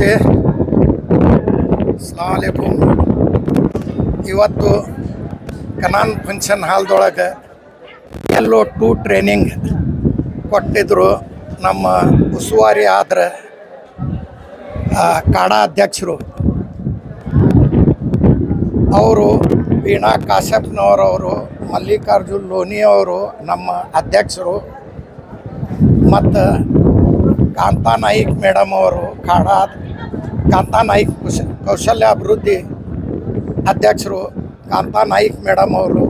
ನಮಸ್ತೆ, ಅಸ್ಸಲಾಮು ಅಲೈಕುಮ್. ಇವತ್ತು ಕನಾನ್ function ಹಾಲ್ದೊಳಗೆ LO2 training ಕೊಟ್ಟಿದ್ದರು. ನಮ್ಮ ಉಸ್ತುವಾರಿ ಆದ್ರೆ ಕಾಡಾ ಅಧ್ಯಕ್ಷರು ಅವರು, ವೀಣಾ ಕಾಶ್ಯಪ್ನವರವರು, ಮಲ್ಲಿಕಾರ್ಜುನ್ ಲೋನಿ ಅವರು ನಮ್ಮ ಅಧ್ಯಕ್ಷರು, ಮತ್ತು ಕಾಂತಾ ನಾಯ್ಕ್ ಮೇಡಮ್ ಅವರು ಕಾಂತಾ ನಾಯ್ಕ್ ಕೌಶಲ್ಯ ಅಭಿವೃದ್ಧಿ ಅಧ್ಯಕ್ಷರು ಕಾಂತಾ ನಾಯ್ಕ್ ಮೇಡಮ್ ಅವರು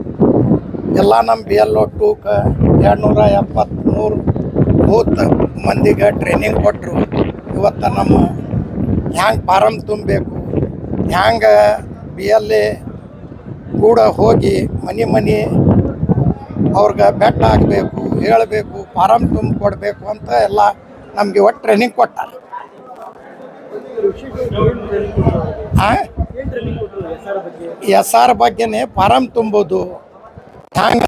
ಎಲ್ಲ ನಮ್ಮ BLO2ಕ್ಕೆ 273 ಬೂತ್ ಮಂದಿಗೆ ಟ್ರೈನಿಂಗ್ ಕೊಟ್ಟರು. ಇವತ್ತು ನಮ್ಮ ಹ್ಯಾಂಗೆ ಫಾರಮ್ ತುಂಬಬೇಕು, ಹ್ಯಾಂಗೆ BLA ಕೂಡ ಹೋಗಿ ಮನೆ ಅವ್ರಿಗೆ ಬೆಟ್ಟ ಆಗಬೇಕು, ಹೇಳಬೇಕು, ಫಾರಮ್ ತುಂಬ ಕೊಡಬೇಕು ಅಂತ ಎಲ್ಲ ನಮಗೆ ಒಟ್ಟು ಟ್ರೈನಿಂಗ್ ಕೊಟ್ಟಾರೆ. SR ಬಗ್ಗೆನೇ ಫಾರಮ್ ತುಂಬೋದು, ಹ್ಯಾಂಗೆ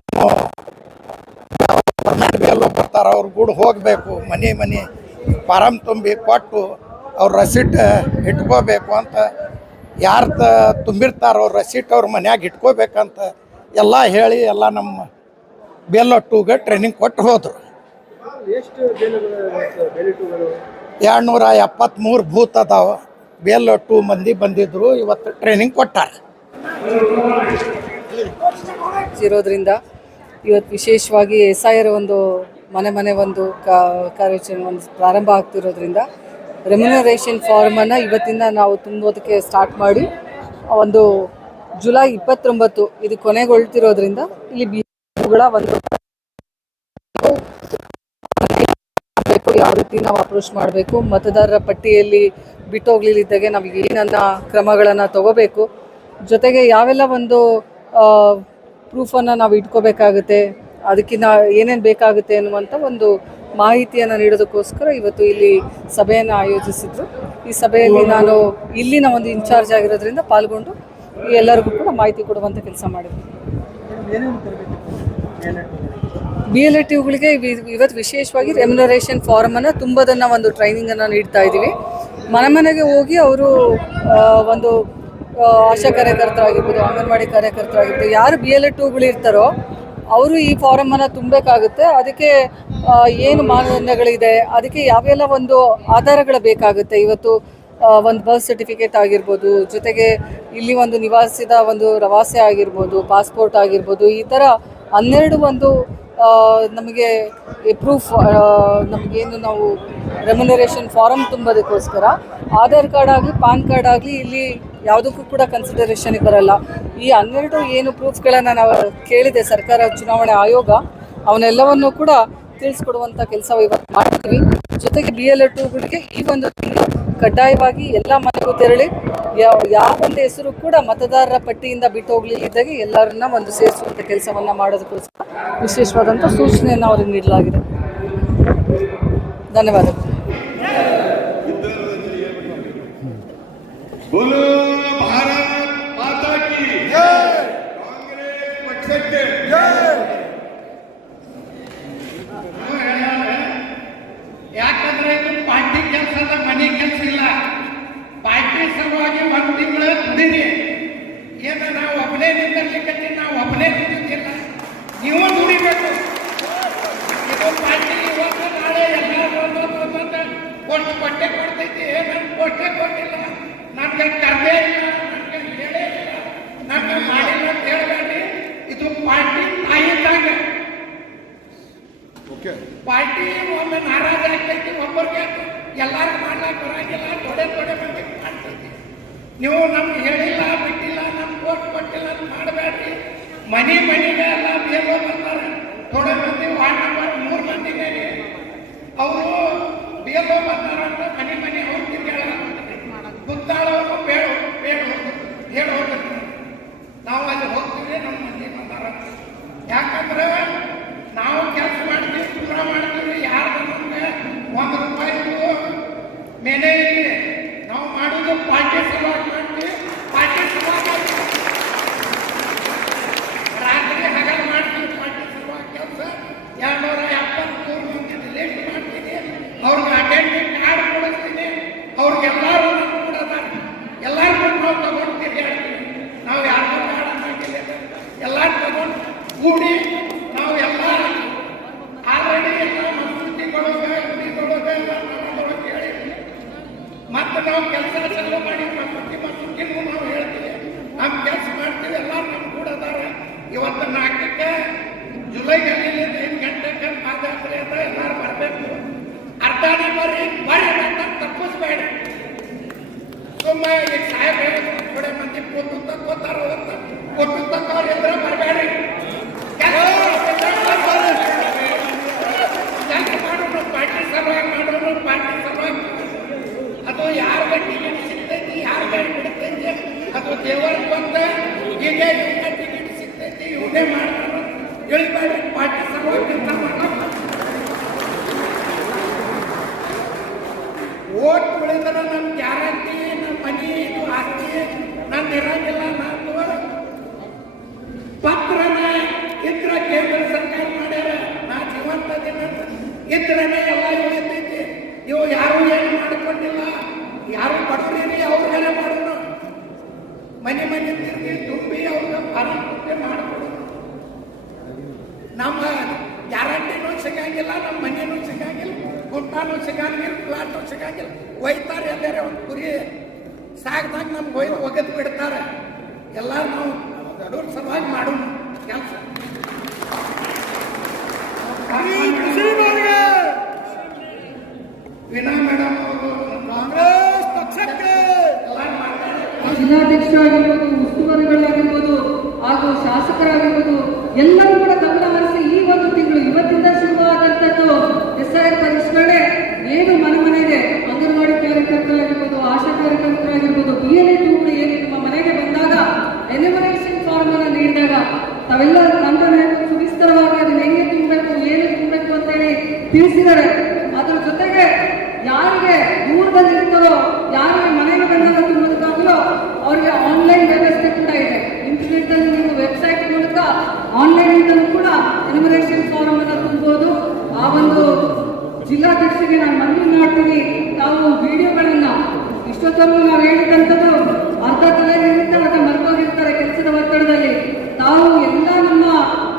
ಗೌರ್ಮೆಂಟ್ BLO ಬರ್ತಾರೆ ಅವ್ರು ಕೂಡ ಹೋಗಬೇಕು, ಮನೆ ಫಾರಮ್ ತುಂಬಿ ಕೊಟ್ಟು ಅವ್ರ ರಸೀಟ್ ಇಟ್ಕೋಬೇಕು ಅಂತ, ಯಾರು ತುಂಬಿರ್ತಾರೋ ಅವ್ರ ರಸೀಟ್ ಅವ್ರ ಮನ್ಯಾಗ ಇಟ್ಕೋಬೇಕಂತ ಎಲ್ಲ ಹೇಳಿ ಎಲ್ಲ ನಮ್ಮ BLO2ಗೆ ಟ್ರೈನಿಂಗ್ ಕೊಟ್ಟು ಹೋದರು. 273 ಬೂತ್ ಅದಾವೆ. BLO2 ಮಂದಿ ಬಂದಿದ್ದರು. ಇವತ್ತು ಟ್ರೈನಿಂಗ್ ಕೊಟ್ಟಾರೆ. ಇರೋದ್ರಿಂದ ಇವತ್ತು ವಿಶೇಷವಾಗಿ SIR ಒಂದು ಮನೆ ಒಂದು ಕಾರ್ಯಾಚರಣೆ ಒಂದು ಪ್ರಾರಂಭ ಆಗ್ತಿರೋದ್ರಿಂದ ರೆಮ್ಯುನರೇಷನ್ ಫಾರ್ಮನ್ನು ಇವತ್ತಿಂದ ನಾವು ತುಂಬೋದಕ್ಕೆ ಸ್ಟಾರ್ಟ್ ಮಾಡಿ ಒಂದು ಜುಲೈ 29 ಇದು ಕೊನೆಗೊಳ್ತಿರೋದ್ರಿಂದ ಇಲ್ಲಿ BLOಗಳ ಒಂದು ಯಾವ ರೀತಿ ನಾವು ಅಪ್ರೋಚ್ ಮಾಡಬೇಕು, ಮತದಾರರ ಪಟ್ಟಿಯಲ್ಲಿ ಬಿಟ್ಟೋಗ್ಲಿದ್ದಾಗೆ ನಾವು ಏನನ್ನ ಕ್ರಮಗಳನ್ನು ತಗೋಬೇಕು, ಜೊತೆಗೆ ಯಾವೆಲ್ಲ ಒಂದು ಪ್ರೂಫನ್ನು ನಾವು ಇಟ್ಕೋಬೇಕಾಗುತ್ತೆ, ಅದಕ್ಕಿಂತ ಏನೇನು ಬೇಕಾಗುತ್ತೆ ಅನ್ನುವಂಥ ಒಂದು ಮಾಹಿತಿಯನ್ನು ನೀಡೋದಕ್ಕೋಸ್ಕರ ಇವತ್ತು ಇಲ್ಲಿ ಸಭೆಯನ್ನು ಆಯೋಜಿಸಿದ್ರು. ಈ ಸಭೆಯಲ್ಲಿ ನಾನು ಇಲ್ಲಿನ ಒಂದು ಇನ್ಚಾರ್ಜ್ ಆಗಿರೋದ್ರಿಂದ ಪಾಲ್ಗೊಂಡು ಎಲ್ಲರಿಗೂ ಕೂಡ ಮಾಹಿತಿ ಕೊಡುವಂಥ ಕೆಲಸ ಮಾಡಿದ್ವಿ. BLO2ಗಳಿಗೆ ಇವತ್ತು ವಿಶೇಷವಾಗಿ ರೆಮ್ಯುನರೇಷನ್ ಫಾರ್ಮನ್ನು ತುಂಬೋದನ್ನು ಒಂದು ಟ್ರೈನಿಂಗನ್ನು ನೀಡ್ತಾ ಇದ್ದೀವಿ. ಮನೆಗೆ ಹೋಗಿ ಅವರು ಒಂದು ಆಶಾ ಕಾರ್ಯಕರ್ತರಾಗಿರ್ಬೋದು, ಅಂಗನವಾಡಿ ಕಾರ್ಯಕರ್ತರಾಗಿರ್ಬೋದು, ಯಾರು BLO2ಗಳು ಇರ್ತಾರೋ ಅವರು ಈ ಫಾರಮನ್ನು ತುಂಬಬೇಕಾಗುತ್ತೆ. ಅದಕ್ಕೆ ಏನು ಮಾನದಂಡಗಳಿದೆ, ಅದಕ್ಕೆ ಯಾವೆಲ್ಲ ಒಂದು ಆಧಾರಗಳು ಬೇಕಾಗುತ್ತೆ. ಇವತ್ತು ಒಂದು ಬರ್ತ್ ಸರ್ಟಿಫಿಕೇಟ್ ಆಗಿರ್ಬೋದು, ಜೊತೆಗೆ ಇಲ್ಲಿ ಒಂದು ನಿವಾಸಿದ ಒಂದು ರವಾಸೆ ಆಗಿರ್ಬೋದು, ಪಾಸ್ಪೋರ್ಟ್ ಆಗಿರ್ಬೋದು, ಈ ಥರ 12 ಒಂದು ನಮಗೆ ಪ್ರೂಫ್, ನಮಗೇನು ನಾವು ರೆಮ್ಯುನರೇಷನ್ ಫಾರಮ್ ತುಂಬೋದಕ್ಕೋಸ್ಕರ ಆಧಾರ್ ಕಾರ್ಡ್ ಆಗಲಿ ಪಾನ್ ಕಾರ್ಡ್ ಆಗಲಿ ಇಲ್ಲಿ ಯಾವುದಕ್ಕೂ ಕೂಡ ಕನ್ಸಿಡರೇಷನ್ಗೆ ಬರಲ್ಲ. ಈ 12 ಏನು ಪ್ರೂಫ್ಗಳನ್ನು ನಾವು ಕೇಳಿದೆ ಸರ್ಕಾರ ಚುನಾವಣೆ ಆಯೋಗ, ಅವನ್ನೆಲ್ಲವನ್ನು ಕೂಡ ತಿಳಿಸ್ಕೊಡುವಂಥ ಕೆಲಸ ಇವತ್ತು ಮಾಡ್ತೀವಿ. ಜೊತೆಗೆ BLO2ಗಳಿಗೆ ಈ ಒಂದು ತಿಂಗಳು ಕಡ್ಡಾಯವಾಗಿ ಎಲ್ಲ ಮನೆಗೂ ತೆರಳಿ ಯಾವ ಒಂದು ಹೆಸರು ಕೂಡ ಮತದಾರರ ಪಟ್ಟಿಯಿಂದ ಬಿಟ್ಟು ಹೋಗ್ಲಿದ್ದಾಗೆ ಎಲ್ಲರನ್ನ ಒಂದು ಸೇರಿಸುವಂಥ ಕೆಲಸವನ್ನು ಮಾಡೋದಕ್ಕೋಸ್ಕರ ವಿಶೇಷವಾದಂಥ ಸೂಚನೆಯನ್ನು ಅವರಿಗೆ ನೀಡಲಾಗಿದೆ. ಧನ್ಯವಾದಗಳು. ಯಾಕಂದ್ರೆ ಇದು ಪಾರ್ಟಿ ಕೆಲಸ ಅಲ್ಲ, ಮನೆ ಕೆಲಸ ಇಲ್ಲ. ಪಾರ್ಟಿ ಸಲುವಾಗಿ 1 ತಿಂಗಳು ದುಡಿರಿ. ಏನು ನಾವು ಒಬ್ಬನೇ ನಿಂತಿರ್ಲಿಕ್ಕೆ ನಾವು ಒಬ್ಬನೇ ನಿಂತಿಲ್ಲ, ನೀವು ದುಡಿಬೇಕು. ಇದು ಪಾರ್ಟಿ ಇವತ್ತು ನಾಳೆ ಎಲ್ಲರೂ ಒಂದೊಂದು ಪೋಸ್ಟ್ ಕೊಟ್ಟೆ ಕೊಡ್ತೈತಿ. ನನ್ನ ಪೋಸ್ಟೇ ಕೊಟ್ಟಿಲ್ಲ, ನನಗೆ ಕರ್ದೇ ಇಲ್ಲ, ನನಗೆ ಹೇಳೇ ಇಲ್ಲ, ನನಗೆ ಮಾಡಿಲ್ಲ ಅಂತ ಹೇಳಬೇಡಿ. ಇದು ಪಾರ್ಟಿ ತಾಯಿದ್ದಾಗ ಪಾರ್ಟಿ ಒಮ್ಮೆ ನಾರಾಜ ಆಗ್ತೈತಿ, ಒಬ್ಬರಿಗೆ ಎಲ್ಲರೂ ಮಾಡ್ಲಾಕ ಬರಂಗಿಲ್ಲ, ತೊಡೆ ಮಂದಿಗೆ ಮಾಡ್ತೈತಿ. ನೀವು ನಮ್ಗೆ ಹೇಳಿಲ್ಲ, ಬಿಟ್ಟಿಲ್ಲ, ನಮ್ಗೆ ವೋಟ್ ಕೊಟ್ಟಿಲ್ಲ ಅಂತ ಮಾಡಬೇಡ್ರಿ. ಮನೆಗೆ ಎಲ್ಲ BLO ಬರ್ತಾರೆ. ಥೋಡೆ ಮಂದಿ ವಾರ್ಡ್ ನಂಬರ್ 3 ಮಂದಿಗೆ ಅವರು BLO ಬರ್ತಾರಂತ ಮನೆ ಅವ್ರು ತಿರ್ಗಾಡ ಗುತ್ತಾಳವರು ಹೇಳಿ ಹೋಗ್ತಾರೆ. ನಾವು ಅಲ್ಲಿ ಹೋಗ್ತೀವಿ, ನಮ್ಮ ಮಂದಿ ಬಂದಾರ. ಯಾಕಂದ್ರೆ ನಾವು ಕೆಲಸ ಮಾಡ್ತೀವಿ, ಪೂರ ಮಾಡ್ತೀವಿ. ಯಾರು ನಮ್ಗೆ ₹1 ಮೇಲೆ ಇದೆ. ನಾವು ಮಾಡೋದು ಪಾರ್ಟಿ ಸಲುವಾಗಿ ಮಾಡ್ತೀವಿ, ಪಾರ್ಟಿ ಸಲುವಾಗಿ ರಾತ್ರಿ ಹಗಲ ಮಾಡ್ತೀವಿ. ಪಾರ್ಟಿ ಸಲುವಾಗಿ ಕೆಲಸ 273 ಮಂದಿ ಲಿಸ್ಟ್ ಮಾಡ್ತೀನಿ, ಅವ್ರಿಗೆ ಅಟೆಂಡೆಂಟ್ ಕಾರ್ಡ್ ಕೊಡಿಸ್ತೀನಿ, ಅವ್ರಿಗೆಲ್ಲರೂ ನಾವು ಕೆಲಸ ಚಾಲೂ ಮಾಡಿ ನಮ್ಮ ಸುದ್ದಿನೂ ನಾವು ಹೇಳ್ತೀವಿ, ನಮ್ಮ ಕೆಲಸ ಮಾಡ್ತೀವಿ, ಎಲ್ಲರೂ ನಮ್ಮ ಕೂಡ ಅದಾರ. ಇವತ್ತು 4ಕ್ಕೆ ಜುಲೈನಲ್ಲಿ 5 ಗಂಟೆಗೆ ಪಾದಯಾತ್ರೆ ಅಂತ ಎಲ್ಲರೂ ಬರಬೇಕು. ಅರ್ಧಾನೇ ಬರ್ರಿ ಅಂತ ತಪ್ಪಿಸ್ಬೇಡಿ. ಸುಮ್ಮ ಈಗ ಸಾಹೇಬ್ ಹೇಳಿದ್ರು ಥೋಡೆ ಮಂದಿ ಕೂತು ತಕ್ಕೋತಾರ ಅಂತ ಕೂತು ತಕ್ಕೋರು ಎಲ್ಲರೂ ಬರಬೇಡಿ. ಕೆಲಸ ಮಾಡೋಣ, ಪಾರ್ಟಿ ಸಲುವಾಗಿ ಮಾಡೋಣ, ಪಾರ್ಟಿ ಸಲುವಾಗಿ. ಅದು ಯಾರಿಗೆ ಟಿಕೆಟ್ ಸಿಗ್ತೈತಿ, ಯಾರಿಗೆ ಬಿಡ್ತೈತಿ, ಅದು ದೇವರ ಬಂದ ಈಗ ಇವನ್ನ ಟಿಕೆಟ್ ಸಿಗ್ತೈತಿ, ಇವನೇ ಮಾಡ್ತಾರ. ಇಳಿಬೇಡ್ರಿ, ಪಾರ್ಟಿ ಸಲುವಾಗಿ ಕೆಲಸ ಮಾಡೋಣ. ಓಟ್ ಉಳಿದ್ರೆ ನಮ್ಮ ಗ್ಯಾರಂಟಿ, ನಮ್ಮ ಮನೆ, ಇದು ಆಸ್ತಿ ನಂದು ಇರಂಗಿಲ್ಲ. ನಂದು ಪತ್ರನ ಇದ್ರ ಕೇಂದ್ರ ಸರ್ಕಾರ ಮಾಡ್ಯಾರ, ನಾ ಜೀವಂತ ದಿನ ಇದ್ರನೇ ಎಲ್ಲ ಉಳಿತೈತಿ. ಇವು ಯಾರು ಏನು ಮಾಡಿಕೊಂಡಿಲ್ಲ, ಯಾರು ಬಡವರಿ ಅವ್ರಿಗೆಲ್ಲ ಮಾಡೋಣ. ಮನೆ ತಿರುಗಿ ತುಂಬಿ ಅವ್ರಿಗೆ ಭಾರ ತುಂಬಿ ಮಾಡಿಕೊಡೋದು. ನಮ್ಮ ಗ್ಯಾರಂಟಿನೂ ಸಿಗಂಗಿಲ್ಲ, ನಮ್ಮ ಮನೆಯೂ ಸಿಗಂಗಿಲ್ಲ, ಗುಂಟಾನು ಸಿಗಂಗಿಲ್ಲ, ಪ್ಲಾಟು ಸಿಗಂಗಿಲ್ಲ. ಒಯ್ತಾರೆ ಎಲ್ಲಾರೆ ಒಂದು ಕುರಿ ಸಾಕ್ದಾಗ ನಮ್ಗೆ ಒಗೆದು ಬಿಡ್ತಾರೆ. ಎಲ್ಲ ನಾವು ದೊಡ್ಡವ್ರ ಸಲುವಾಗಿ ಮಾಡೋಣ ಕೆಲಸ. ವಿನಾ ಮೇಡಮ್ ಅವರು ಕಾಂಗ್ರೆಸ್ ಪಕ್ಷಕ್ಕೆ ಜಿಲ್ಲಾಧ್ಯಕ್ಷರಾಗಿರ್ಬೋದು, ಉಸ್ತುವಾರಿಗಳಾಗಿರ್ಬೋದು ಹಾಗೂ ಶಾಸಕರಾಗಿರ್ಬೋದು ಎಲ್ಲರೂ ಕೂಡ ಗಮನ ಹರಿಸಿ ಈ ಒಂದು ತಿಂಗಳು ಇವತ್ತಿಂದ ಶುರುವಾದಂಥದ್ದು SIR ಪರಿಷ್ಕರಣೆ ಏನು ಮನೆಗೆ ಅಂಗನವಾಡಿ ಕಾರ್ಯಕರ್ತರಾಗಿರ್ಬೋದು, ಆಶಾ ಕಾರ್ಯಕರ್ತರಾಗಿರ್ಬೋದು, BLA ಟೂಗಳು ಏನು ನಿಮ್ಮ ಮನೆಗೆ ಬಂದಾಗ ಎನ್ಯುಮರೇಷನ್ ಫಾರ್ಮ್ ಅನ್ನು ನೀಡಿದಾಗ ತಾವೆಲ್ಲ ಕಂಟನ್ನು ಸುವಿಸ್ತರವಾಗಿ ಅದನ್ನ ಹೆಂಗೆ ತುಂಬಬೇಕು, ಏನು ತುಂಬಬೇಕು ಅಂತೇಳಿ ತಿಳಿಸಿದ್ದಾರೆ. ಅದ್ರ ಜೊತೆಗೆ ಯಾರಿಗೆ ದೂರದಲ್ಲಿ ಇರ್ತಾರೋ, ಯಾರಿಗೆ ಮನೆಗೆ ಬಂದಾಗ ತುಂಬೋದಕ್ಕಾಗಲೋ ಅವರಿಗೆ ಆನ್ಲೈನ್ ವ್ಯವಸ್ಥೆ ಕೂಡ ಇದೆ. ಇಂಟರ್ನೆಟ್ ಅಲ್ಲಿ ನೀವು ವೆಬ್ಸೈಟ್ ಮೂಲಕ ಆನ್ಲೈನ್ ಇಂದಲೂ ಕೂಡ ಎನ್ಯುಮರೇಷನ್ ಫಾರ್ಮ್ ಅನ್ನು ತುಂಬಬಹುದು. ಆ ಒಂದು ಜಿಲ್ಲಾಧ್ಯಕ್ಷರಿಗೆ ನಾನು ಮನವಿ ಮಾಡ್ತೀನಿ, ತಾವು ವಿಡಿಯೋಗಳನ್ನ ಇಷ್ಟೊತ್ತವರೆಗೂ ನಾವು ಹೇಳಿದಂಥದ್ದು ಅರ್ಧ ತಲೆಗಿರ್ತಾರೆ, ಅರ್ಧ ಮರ್ತೋಗಿರ್ತಾರೆ ಕೆಲಸದ ಒತ್ತಡದಲ್ಲಿ. ತಾವು ಎಲ್ಲ ನಮ್ಮ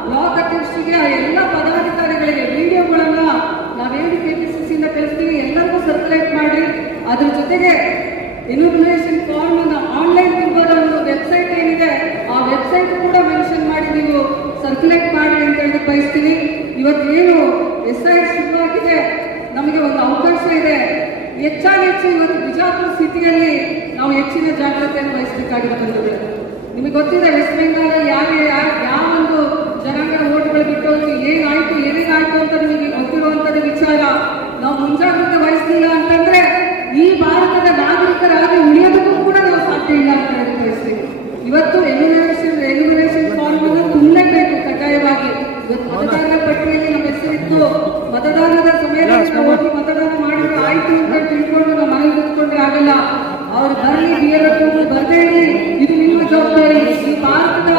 ಬ್ಲಾಕ್ ಅಧ್ಯಕ್ಷರಿಗೆ, ಎಲ್ಲ ಪದಾಧಿಕಾರಿಗಳಿಗೆ ವಿಡಿಯೋಗಳನ್ನ ನಾವೇನು KPCCಯಿಂದ ಕಳಿಸ್ತೀವಿ ಎಲ್ಲರಿಗೂ ಸರ್ಕ್ಯುಲೇಟ್ ಮಾಡಿ. ಅದ್ರ ಜೊತೆಗೆ ಎನ್ಯುಮರೇಷನ್ ಫಾರ್ಮ್ ಅನ್ನು ಆನ್ಲೈನ್ ತುಂಬದ ಒಂದು ವೆಬ್ಸೈಟ್ ಏನಿದೆ ಆ ವೆಬ್ಸೈಟ್ ಕೂಡ ಮೆನ್ಷನ್ ಮಾಡಿ ನೀವು ಸರ್ಕ್ಯುಲೇಟ್ ಮಾಡಿ ಅಂತ ಹೇಳಿ ಬಯಸ್ತೀವಿ. ಇವತ್ತೇನು SIR ಶುರುವಾಗಿದೆ, ನಮಗೆ ಒಂದು ಅವಕಾಶ ಇದೆ. ಹೆಚ್ಚಾನೆಚ್ಚು ಇವತ್ತು ಬಿಜಾಪುರ ಸಿಟಿಯಲ್ಲಿ ನಾವು ಹೆಚ್ಚಿನ ಜಾಗ್ರತೆಯನ್ನು ವಹಿಸಬೇಕಾಗಿರುತ್ತದೆ. ನಿಮಗೆ ಗೊತ್ತಿದೆ ವೆಸ್ಟ್ ಬೆಂಗಾಲ್ ಯಾವ ಒಂದು ಜನಾಂಗದ ಓಟ್ಗಳು ಬಿಟ್ಟೋಗಿ ಏನಾಯ್ತು ಏನೇನಾಯ್ತು ಅಂತ ನಿಮಗೆ ಗೊತ್ತಿರುವಂತದ್ದು ವಿಚಾರ. ನಾವು ಮುಂಜಾಗ್ರತೆ ವಹಿಸಲಿಲ್ಲ ಅಂತಂದ್ರೆ ಈ ಭಾರತದ ನಾಗರಿಕರಾಗಿ ಉಳಿಯೋದಕ್ಕೂ ಕೂಡ ನಾವು ಸಾಧ್ಯ ಇಲ್ಲ ಅಂತ ತಿಳಿಸ್ತೀವಿ. ಇವತ್ತು ಎನ್ಯುಮರೇಷನ್ ಫಾರ್ಮ್ ಅನ್ನು ತುಂಬಲೇಬೇಕು ಕಡ್ಡಾಯವಾಗಿ. ಇವತ್ತು ಮತದಾರರ ಪಟ್ಟಿಯಲ್ಲಿ ನಮ್ಮ ಹೆಸರಿತ್ತು, ಮತದಾನದ ಸಮಯದಲ್ಲಿ ಹೋಗಿ ಮತದಾನ ಮಾಡಿದ್ರೆ ಆಯ್ತು ಅಂತ ತಿಳ್ಕೊಂಡು ನಾವು ಮನೆಗೆ ಕೂತ್ಕೊಂಡ್ರೆ ಆಗಲ್ಲ. ಅವ್ರು ಬರಲಿ, ಬರದೇ ಇರಲಿ, ಇದು ನಿಮ್ಮ ಜವಾಬ್ದಾರಿ. ಈ ಭಾರತದ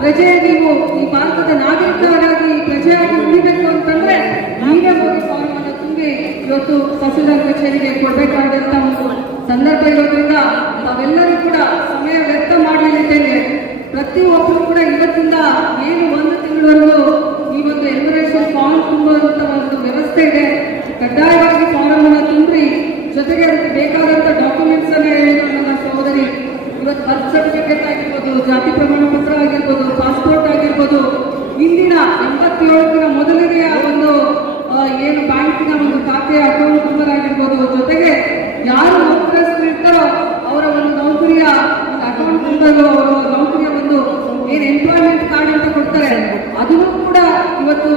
ಪ್ರಜೆ, ನೀವು ಈ ಭಾರತದ ನಾಗರಿಕರಾಗಿ ಪ್ರಜೆಯಾಗಿ ಉಳಿಬೇಕು ಅಂತಂದ್ರೆ ನೀವೇ ಹೋಗಿ ಫಾರ್ಮ್ ಅನ್ನು ತುಂಬಿ ಇವತ್ತು ತಹಸೀಲ್ದಾರ್ ಕಚೇರಿಗೆ ಕೊಡಬೇಕಾದಂತ ಒಂದು ಸಂದರ್ಭ ಇರೋದ್ರಿಂದ ನಾವೆಲ್ಲರೂ ಕೂಡ ಸಮಯ ವ್ಯರ್ಥ ಮಾಡಲಿದ್ದೇವೆ. ಪ್ರತಿಯೊಬ್ಬರು ಕೂಡ ಇವತ್ತಿಂದ ಏನು 1 ತಿಂಗಳವರೆಗೂ ಈ ಒಂದು ಎನ್ಯುಮರೇಷನ್ ಫಾರ್ಮ್ ತುಂಬುವಂತ ಒಂದು ವ್ಯವಸ್ಥೆ ಇದೆ. ಕಡ್ಡಾಯವಾಗಿ ಫಾರ್ಮ್ ಅನ್ನು ತುಂಬಿ, ಜೊತೆಗೆ ಅದಕ್ಕೆ ಬೇಕಾದಂತ ಡಾಕ್ಯುಮೆಂಟ್ಸ್ ಅನ್ನ ಹೇಳಿದ್ರು ನನ್ನ ಸಹೋದರಿ. ಇವತ್ತು ಬರ್ತ್ ಸರ್ಟಿಫಿಕೇಟ್ ಆಗಿರ್ಬೋದು, ಜಾತಿ ಪ್ರಮಾಣ ಪತ್ರ ಆಗಿರ್ಬೋದು, ಪಾಸ್ಪೋರ್ಟ್ ಆಗಿರ್ಬೋದು, ಇಂದಿನ 87 ಮೊದಲನೆಯ ಒಂದು ಏನು ಬ್ಯಾಂಕಿನ ಒಂದು ಖಾತೆ ಅಕೌಂಟ್ ನಂಬರ್ ಆಗಿರ್ಬೋದು, ಜೊತೆಗೆ ಯಾರು ನೌಕರಸ್ಥರಿರ್ತಾರೋ ಅವರ ಒಂದು ನೌಕರಿಯ ಒಂದು ಅಕೌಂಟ್ ನಂಬರ್, ಅವರ ನೌಕರಿಯ ಒಂದು ಏನು ಎಂಪ್ಲಾಯ್ಮೆಂಟ್ ಕಾರ್ಡ್ ಅಂತ ಕೊಡ್ತಾರೆ ಅದನ್ನು ಕೂಡ ಇವತ್ತು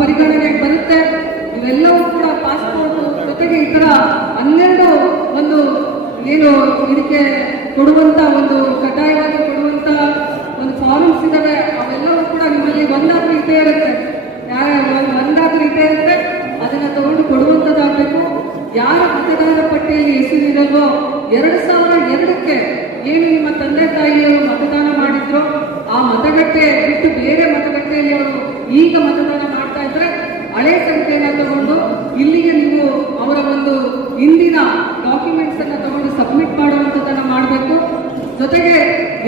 ಪರಿಗಣನೆಗೆ ಬರುತ್ತೆ. ಇವೆಲ್ಲವೂ ಕೂಡ ಪಾಸ್ಪೋರ್ಟ್ ಜೊತೆಗೆ ಈ ತರ 12 ಒಂದು ಏನು ಇದಕ್ಕೆ ಕೊಡುವಂತ ಒಂದು ಕಡ್ಡಾಯವಾಗಿ ಕೊಡುವಂತ ಒಂದು ಫಾರ್ಮ್ಸ್ ಇದಾವೆ. ಅವೆಲ್ಲವೂ ಕೂಡ ನಿಮ್ಮಲ್ಲಿ ಒಂದಾದ್ರೂ ಇದ್ದೇ ಇರುತ್ತೆ, ಒಂದಾದ್ರೂ ಇದ್ದೇ ಇರುತ್ತೆ. ಅದನ್ನ ತಗೊಂಡು ಕೊಡುವಂತದ್ದಾಗಬೇಕು. ಯಾರ ಮತದಾರರ ಪಟ್ಟಿಯಲ್ಲಿ ಹೆಸರಿರಲ್ವೋ 2002ಕ್ಕೆ ಏನು ನಿಮ್ಮ ತಂದೆ ತಾಯಿಯವರು ಮತದಾನ ಮಾಡಿದ್ರು ಆ ಮತಗಟ್ಟೆ ಬಿಟ್ಟು ಬೇರೆ ಮತಗಟ್ಟೆಯಲ್ಲಿ ಅವರು ಈಗ ಮತದಾನ ಮಾಡ್ತಾ ಇದ್ರೆ ಹಳೆ ಸಂಖ್ಯೆಯನ್ನ ತಗೊಂಡು ಇಲ್ಲಿಗೆ ನೀವು ಅವರ ಒಂದು ಹಿಂದಿನ ಡಾಕ್ಯುಮೆಂಟ್ಸ್ ಅನ್ನ ತಗೊಂಡು ಸಬ್ಮಿಟ್ ಮಾಡುವಂತದನ್ನ ಮಾಡಬೇಕು. ಜೊತೆಗೆ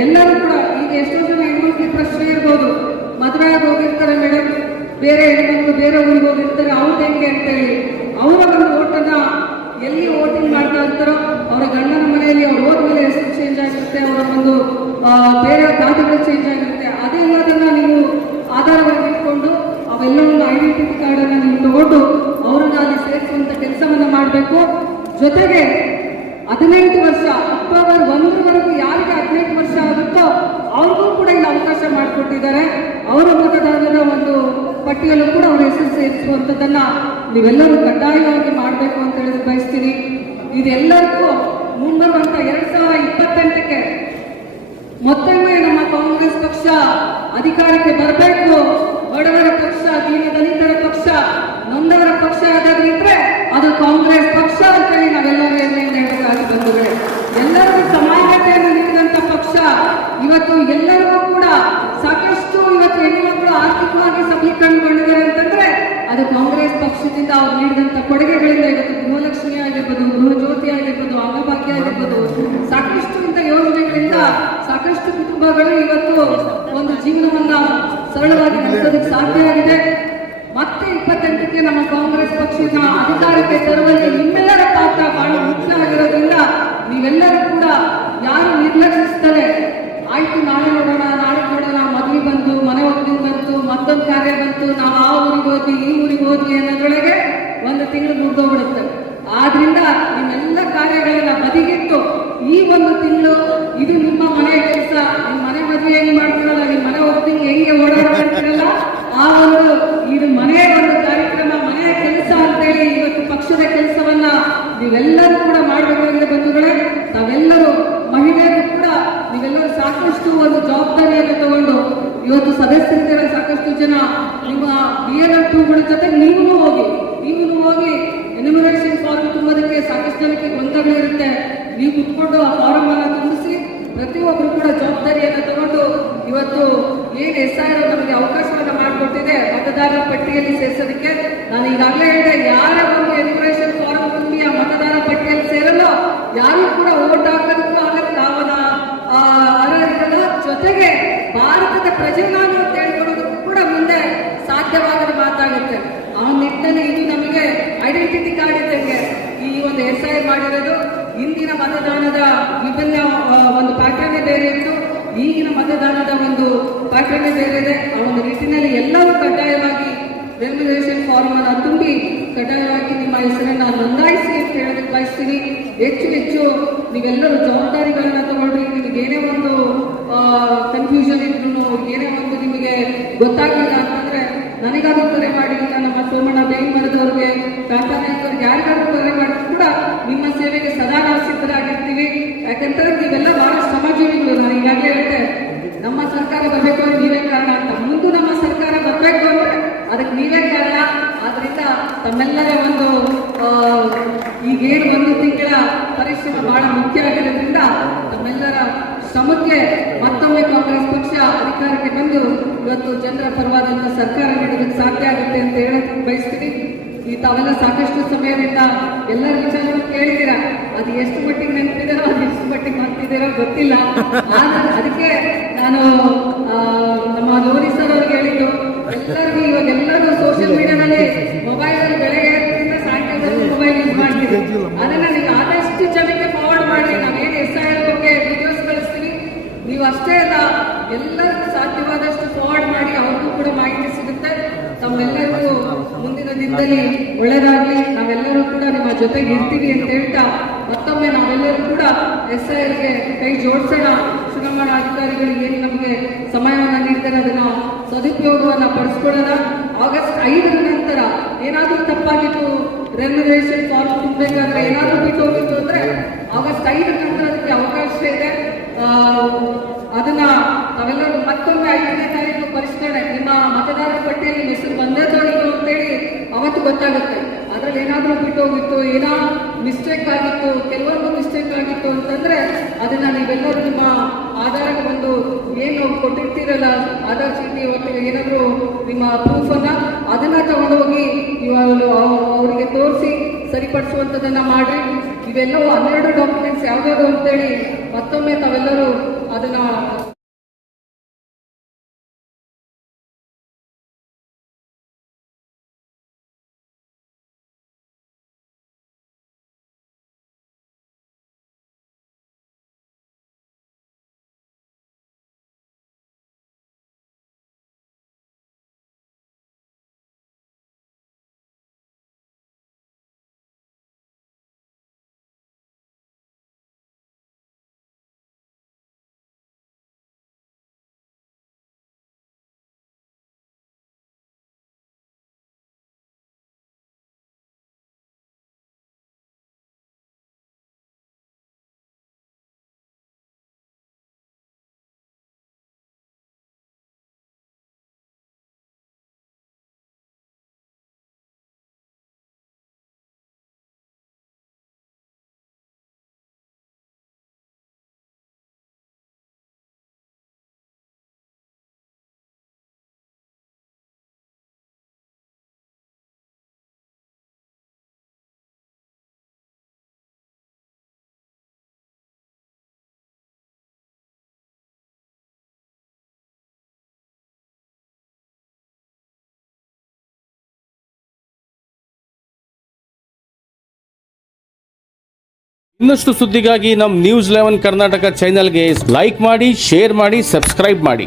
ಎಲ್ಲರೂ ಕೂಡ ಈಗ ಎಷ್ಟೋ ಜನ ಹೆಣ್ಮಕ್ಳಿಗೆ ಪ್ರಶ್ನೆ ಇರ್ಬೋದು, ಮದುವೆ ಆಗಿ ಹೋಗಿರ್ತಾರೆ ಮೇಡಮ್, ಬೇರೆ ಹೆಣ್ಮಕ್ಳು ಬೇರೆ ಊರಿಗೆ ಹೋಗಿರ್ತಾರೆ, ಅವ್ರು ಹೆಂಗೆ ಅಂತೇಳಿ ಅವರ ಒಂದು ಓಟನ್ನ ಎಲ್ಲಿ ವೋಟಿಂಗ್ ಮಾಡ್ತಾ ಇರ್ತಾರೋ ಅವರ ಗಂಡನ ಮನೆಯಲ್ಲಿ ಅವ್ರು ಹೋದ್ಮೇಲೆ ಹೆಸರು ಚೇಂಜ್ ಆಗಿರುತ್ತೆ, ಅವರ ಒಂದು ಬೇರೆ ಖಾತೆಗಳು ಚೇಂಜ್ ಆಗಿರುತ್ತೆ. ಅದೆಲ್ಲದನ್ನ ನೀವು ಆಧಾರವಾಗಿ ಇಟ್ಕೊಂಡು ಅವೆಲ್ಲವನ್ನು ಐಡೆಂಟಿಟಿ ಕಾರ್ಡನ್ನು ನೀವು ತಗೊಂಡು ಅವರನ್ನ ಅಲ್ಲಿ ಸೇರಿಸುವಂತ ಕೆಲಸವನ್ನ ಮಾಡಬೇಕು. ಜೊತೆಗೆ 18 ವರ್ಷ ಅಕ್ಟೋಬರ್ 1ರವರೆಗೂ ಯಾರಿಗೆ 18 ವರ್ಷ ಆಗುತ್ತೋ ಅವ್ರಿಗೂ ಕೂಡ ಇಲ್ಲಿ ಅವಕಾಶ ಮಾಡಿಕೊಟ್ಟಿದ್ದಾರೆ. ಅವರ ಮತದಾರರ ಒಂದು ಪಟ್ಟಿಯಲ್ಲೂ ಕೂಡ ಅವರ ಹೆಸರು ಸೇರಿಸುವಂಥದ್ದನ್ನ ನೀವೆಲ್ಲರೂ ಕಡ್ಡಾಯವಾಗಿ ಮಾಡಬೇಕು ಅಂತ ಹೇಳಿ ಬಯಸ್ತೀನಿ. ಇದೆಲ್ಲರಿಗೂ ಮುಂಬರುವಂತ 2028ಕ್ಕೆ ಮತ್ತೊಮ್ಮೆ ನಮ್ಮ ಕಾಂಗ್ರೆಸ್ ಪಕ್ಷ ಅಧಿಕಾರಕ್ಕೆ ಬರಬೇಕು. ಬಡವರ ಪಕ್ಷ, ದೀನದಲಿತರ ಪಕ್ಷ, ನೊಂದವರ ಪಕ್ಷ ಯಾವ್ದಾದ್ರಿದ್ರೆ ಅದು ಕಾಂಗ್ರೆಸ್ ಪಕ್ಷ ಅಂತೇಳಿ ನಾವೆಲ್ಲರೂ ಎಣ್ಣೆಯಿಂದ ಹೇಳಬೇಕಾಗಿ ಬಂಧುಗಳೇ. ಎಲ್ಲರಿಗೂ ಸಮಾನತೆಯನ್ನು ನೀಡಿದಂತ ಪಕ್ಷ. ಇವತ್ತು ಎಲ್ಲರಿಗೂ ಕೂಡ ಸಾಕಷ್ಟು ಇವತ್ತು ಹೆಣ್ಣುಮಕ್ಕಳು ಆರ್ಥಿಕವಾಗಿ ಸಬಲೀಕರಣಗೊಂಡಿದ್ದಾರೆ ಅಂತಂದ್ರೆ ಅದು ಕಾಂಗ್ರೆಸ್ ಪಕ್ಷದಿಂದ ಅವ್ರು ನೀಡಿದಂತ ಕೊಡುಗೆಗಳಿಂದ. ಇವತ್ತು ಗೃಹಲಕ್ಷ್ಮಿ ಆಗಿರ್ಬೋದು, ಗೃಹ ಜ್ಯೋತಿ ಆಗಿರ್ಬೋದು, ಅನ್ನಭಾಗ್ಯ ಆಗಿರ್ಬೋದು, ಸಾಕಷ್ಟು ಇಂಥ ಯೋಜನೆಗಳಿಂದ ಸಾಕಷ್ಟು ಕುಟುಂಬಗಳು ಇವತ್ತು ಒಂದು ಜೀವನವನ್ನ ಸರಳವಾಗಿ ನಡೆಸೋದಕ್ಕೆ ಸಾಧ್ಯ ಆಗಿದೆ. ಮತ್ತೆ 28ಕ್ಕೆ ನಮ್ಮ ಕಾಂಗ್ರೆಸ್ ಪಕ್ಷದ ಅಧಿಕಾರಕ್ಕೆ ತರುವಲ್ಲಿ ನಿಮ್ಮೆಲ್ಲರ ಪಾತ್ರ ಬಹಳ ಮುಖ್ಯ ಆಗಿರೋದ್ರಿಂದ ನೀವೆಲ್ಲರೂ ಕೂಡ ಯಾರು ನಿರ್ಲಕ್ಷಿಸ್ತಾರೆ, ಆಯ್ತು ನಾಳೆ ನೋಡೋಣ, ನಾಳೆ ನೋಡೋಣ, ಮದುವೆ ಬಂತು, ಮನೆ ಒಪ್ಪಿಗೆ ಬಂತು, ಮತ್ತೊಂದು ಕಾರ್ಯ ಬಂತು, ನಾವು ಆ ಊರಿಗೆ ಹೋದ್ವಿ, ಈ ಊರಿಗೆ ಹೋದ್ವಿ ಅನ್ನೋದ್ರೊಳಗೆ ಒಂದು ತಿಂಗಳು ಮುಗ್ದೋಗ್ಬಿಡುತ್ತೆ. ಆದ್ರಿಂದ ನಿಮ್ಮೆಲ್ಲ ಕಾರ್ಯಗಳನ್ನ ಬದಿಗಿಟ್ಟು ಈ ಒಂದು ತಿಂಗಳು ಇದು ನಿಮ್ಮ ಮನೆ ಕೆಲಸ. ನಿಮ್ಮ ಮನೆ ಮದುವೆ ಹೆಂಗ್ ಮಾಡ್ತೀರಲ್ಲ, ನಿಮ್ಮ ಮನೆ ಒಪ್ಪಿಗೆ ಹೆಂಗೆ ಓಡಾಡ್ತಿರಲ್ಲ, ಆ ಒಂದು ಇದು ಮನೆಯ ಒಂದು ಕಾರ್ಯಕ್ರಮ, ಮನೆಯ ಕೆಲಸ ಅಂತೇಳಿ ಇವತ್ತು ಪಕ್ಷದ ಕೆಲಸವನ್ನ ನೀವೆಲ್ಲರೂ ಕೂಡ ಮಾಡಬೇಕಾಗಿದೆ ಬಂಧುಗಳೇ. ತಾವೆಲ್ಲರೂ ಮಹಿಳೆಯರು ಕೂಡ ನೀವೆಲ್ಲರೂ ಸಾಕಷ್ಟು ಒಂದು ಜವಾಬ್ದಾರಿಯನ್ನು ತಗೊಂಡು ಇವತ್ತು ಸದಸ್ಯರಿದ್ದಾರೆ. ಸಾಕಷ್ಟು ಜನ ನಿಮ್ಮ BLO2ಗಳ ಜೊತೆ ನೀವು ಹೋಗಿ ಎನ್ಯುಮರೇಷನ್ ಫಾರ್ಮ್ ತುಂಬೋದಕ್ಕೆ ಸಾಕಷ್ಟು ಜನಕ್ಕೆ ಗೊಂದಲಗಳಿರುತ್ತೆ. ನೀವು ಕುತ್ಕೊಂಡು ಆ ಫಾರಂ ಅನ್ನ ತುಂಬಿಸಿ ಪ್ರತಿಯೊಬ್ಬರು ಕೂಡ ಜವಾಬ್ದಾರಿಯನ್ನು ತಗೊಂಡು ಇವತ್ತು ಏನ್ SIR ನಮಗೆ ಅವಕಾಶವನ್ನ ಮಾಡಿಕೊಟ್ಟಿದೆ ಮತದಾರರ ಪಟ್ಟಿಯಲ್ಲಿ ಸೇರಿಸೋದಕ್ಕೆ. ನಾನು ಈಗಾಗಲೇ ಹೇಳಿದೆ, ಯಾರ ಒಂದು ಎನ್ಯುಮರೇಷನ್ ಫಾರಂ ತುಂಬಿ ಆ ಮತದಾರರ ಪಟ್ಟಿಯಲ್ಲಿ ಸೇರಲು ಯಾರು ಕೂಡ ಓಟ್ ಹಾಕೋದಕ್ಕೂ ಆಗಕ್ಕೆ ನಾವನ್ನ ಅರ್ಹರಿರಲ್ಲ. ಜೊತೆಗೆ ಭಾರತದ ಪ್ರಜೆಗಳನ್ನು ಅಂತ ಹೇಳ್ಕೊಡೋದಕ್ಕೂ ಕೂಡ ಮುಂದೆ ಸಾಧ್ಯವಾಗದ ಮಾತಾಗುತ್ತೆ. ಆ ನಿಟ್ಟಿನಲ್ಲಿ ಇದು ನಮಗೆ ಐಡೆಂಟಿಟಿ ಕಾರ್ಡ್ ಇದ್ದಂಗೆ ಈ ಒಂದು SIR ಮಾಡಿರೋದು. ಇಂದಿನ ಮತದಾನದ ವಿಭಿನ್ನ ಒಂದು ಪ್ಯಾಟರ್ನ್ ಬೇರೆ ಇತ್ತು, ಈಗಿನ ಮತದಾನದ ಒಂದು ಪ್ಯಾಟರ್ನ್ ಬೇರೆ ಇದೆ. ಆ ಒಂದು ನಿಟ್ಟಿನಲ್ಲಿ ಎಲ್ಲರೂ ಕಡ್ಡಾಯವಾಗಿ ರೆಮ್ಯುನರೇಷನ್ ಫಾರ್ಮ್ ಅನ್ನು ತುಂಬಿ ಕಡ್ಡಾಯವಾಗಿ ನಿಮ್ಮ ಹೆಸರನ್ನ ನೋಂದಾಯಿಸಿ ಅಂತ ಹೇಳೋದಕ್ಕೆ ಬಯಸ್ತೀನಿ. ಹೆಚ್ಚು ನೀವೆಲ್ಲರೂ ಜವಾಬ್ದಾರಿಗಳನ್ನ ತಗೊಳ್ರಿ. ನಿಮಗೆ ಏನೇ ಒಂದು ಕನ್ಫ್ಯೂಷನ್ ಇದ್ರು, ಏನೇ ಒಂದು ನಿಮಗೆ ಗೊತ್ತಾಗಲಿಲ್ಲ ಅಂತಂದ್ರೆ ನನಗಾದ್ರೂ ಕರೆ ಮಾಡಿ, ನಮ್ಮ ಸೋಮಣ್ಣ ಬೇಯಿಮರದವ್ರಿಗೆ, ಕಾಂತಾ ನಾಯ್ಕವ್ರಿಗೆ ಯಾರಿಗಾದ್ರೂ ಕರೆ ಮಾಡಿದ್ರು ಕೂಡ ನಿಮ್ಮ ಸೇವೆಗೆ ಸದಾ ನಾವು ಸಿದ್ಧರಾಗಿರ್ತೀವಿ. ಯಾಕಂತಂದ್ರೆ ನೀವೆಲ್ಲ ಬಹಳ ಶ್ರಮಜೀವಿಗಳು. ನಾನು ಈಗಾಗಲೇ ಹೇಳಿದೆ, ನಮ್ಮ ಸರ್ಕಾರ ಬರಬೇಕು ಅಂದ್ರೆ ನೀವೇ ಕಾರಣ ಅಂತ. ಮುಂದೆ ನಮ್ಮ ಸರ್ಕಾರ ಬರಬೇಕು ಅಂದ್ರೆ ಅದಕ್ಕೆ ನೀವೇ ಕಾರಣ. ಆದ್ರಿಂದ ತಮ್ಮೆಲ್ಲರ ಒಂದು ಈಗೇನು ಒಂದು ತಿಂಗಳ ಪರಿಶ್ರಮ ಬಹಳ ಮುಖ್ಯ ಆಗಿರೋದ್ರಿಂದ ತಮ್ಮೆಲ್ಲರ ಶ್ರಮಕ್ಕೆ ಮತ್ತೊಮ್ಮೆ ಕಾಂಗ್ರೆಸ್ ಪಕ್ಷ ಅಧಿಕಾರಕ್ಕೆ ಬಂದು ಇವತ್ತು ಜನರ ಪರವಾದಂತಹ ಸರ್ಕಾರ ನೀಡೋದಕ್ಕೆ ಸಾಧ್ಯ ಆಗುತ್ತೆ ಅಂತ ಹೇಳಕ್ ಬಯಸ್ತೀನಿ. ಈ ತಾವೆಲ್ಲ ಸಾಕಷ್ಟು ಸಮಯದಿಂದ ಎಲ್ಲರ ವಿಚಾರಗಳು ಕೇಳಿದ್ದೀರಾ. ಅದು ಎಷ್ಟು ಮಟ್ಟಿಗೆ ನೆನಪಿದಾರೋ, ಅದು ಎಷ್ಟು ಮಟ್ಟಿಗೆ ಮಾಡ್ತಿದ್ದೀರೋ ಗೊತ್ತಿಲ್ಲ. ಅದಕ್ಕೆ ನಾನು ನಮ್ಮ ಲೋರಿ ಸರ್ ಅವ್ರಿಗೆ ಹೇಳಿದ್ದು, ಎಲ್ಲರಿಗೂ ಇವಾಗ ಎಲ್ಲರೂ ಸೋಷಿಯಲ್ ಮೀಡಿಯಾದಲ್ಲಿ ಮೊಬೈಲ್ ಅಲ್ಲಿ ಬೆಳಗ್ಗೆ ಸಾಯಂಕಾಲದಲ್ಲಿ ಮೊಬೈಲ್ ಯೂಸ್ ಮಾಡ್ತೀವಿ. ಅದನ್ನ ನೀವು ಆದಷ್ಟು ಜನಕ್ಕೆ ಫಾರ್ವರ್ಡ್ ಮಾಡಿ. ನಾವೇನು SIR ಬಗ್ಗೆ ವಿಡಿಯೋಸ್ ಕಳಿಸ್ತೀವಿ, ನೀವು ಅಷ್ಟೇ ಅಲ್ಲ ಎಲ್ಲರಿಗೂ ಸಾಧ್ಯವಾದಷ್ಟು ಫಾರ್ವರ್ಡ್ ಮಾಡಿ, ಅವ್ರಿಗೂ ಕೂಡ ಮಾಹಿತಿ ಸಿಗುತ್ತೆ. ತಮ್ಮೆಲ್ಲರಿಗೂ ಮುಂದಿನ ದಿನದಲ್ಲಿ ಒಳ್ಳೆಯದಾಗಲಿ. ನಾವೆಲ್ಲರೂ ಕೂಡ ನಿಮ್ಮ ಜೊತೆಗೆ ಇರ್ತೀವಿ ಅಂತ ಹೇಳ್ತಾ ಮತ್ತೊಮ್ಮೆ ನಾವೆಲ್ಲರೂ ಕೂಡ SIRಗೆ ಕೈ ಜೋಡಿಸೋಣ. ಚುನಾವಣಾ ಅಧಿಕಾರಿಗಳಿಗೆ ಏನು ನಮಗೆ ಸಮಯವನ್ನು ನೀಡ್ತಾರೆ ಅದನ್ನ ಸದುಪಯೋಗವನ್ನ ಪಡಿಸ್ಕೊಳ್ಳೋಣ. ಆಗಸ್ಟ್ 5ರ ನಂತರ ಏನಾದರೂ ತಪ್ಪಾಗಿತ್ತು, ರೆಮ್ಯುನರೇಷನ್ ಫಾರ್ಮ್ ತುಂಬಬೇಕಾದ್ರೆ ಏನಾದರೂ ಬಿಟ್ಟು ಹೋಗಿತ್ತು ಅಂದ್ರೆ ಆಗಸ್ಟ್ 5ರ ನಂತರ ಅದಕ್ಕೆ ಅವಕಾಶ ಇದೆ. ಅದನ್ನ ನಾವೆಲ್ಲರೂ ಮತ್ತೊಮ್ಮೆ 5ನೇ ತಾರೀಕು ಪರಿಷ್ಕರಣೆ, ನಿಮ್ಮ ಮತದಾರರ ಪಟ್ಟಿಯಲ್ಲಿ ಹೆಸರು ಬಂದೇ ತೋಳಿತು ಅಂತೇಳಿ ಅವತ್ತು ಗೊತ್ತಾಗುತ್ತೆ. ಅದ್ರಲ್ಲಿ ಏನಾದರೂ ಬಿಟ್ಟು ಹೋಗಿತ್ತು, ಏನೋ ಮಿಸ್ಟೇಕ್ ಆಗಿತ್ತು, ಕೆಲವೊಂದು ಮಿಸ್ಟೇಕ್ ಆಗಿತ್ತು ಅಂತಂದ್ರೆ ಅದನ್ನ ನೀವೆಲ್ಲರೂ ನಿಮ್ಮ ಆಧಾರ ಒಂದು ಏನು ಕೊಟ್ಟಿರ್ತೀರಲ್ಲ ಆಧಾರ್ ಚೀಟಿ ಒಟ್ಟಿಗೆ ಏನಾದರೂ ನಿಮ್ಮ ಪ್ರೂಫನ್ನ ಅದನ್ನ ತಗೊಂಡೋಗಿ ಅವರಿಗೆ ತೋರಿಸಿ ಸರಿಪಡಿಸುವಂಥದ್ದನ್ನ ಮಾಡ್ರಿ. ಇವೆಲ್ಲವೂ 12 ಡಾಕ್ಯುಮೆಂಟ್ಸ್ ಯಾವ್ಯಾವುದು ಅಂತೇಳಿ ಮತ್ತೊಮ್ಮೆ ತಾವೆಲ್ಲರೂ ಅದನ್ನ ಇನ್ನಷ್ಟು ಸುದ್ದಿಗಾಗಿ ನಮ್ಮ ನ್ಯೂಸ್ 11 ಕರ್ನಾಟಕ ಚಾನೆಲ್ಗೆ ಲೈಕ್ ಮಾಡಿ, ಶೇರ್ ಮಾಡಿ, ಸಬ್ಸ್ಕ್ರೈಬ್ ಮಾಡಿ.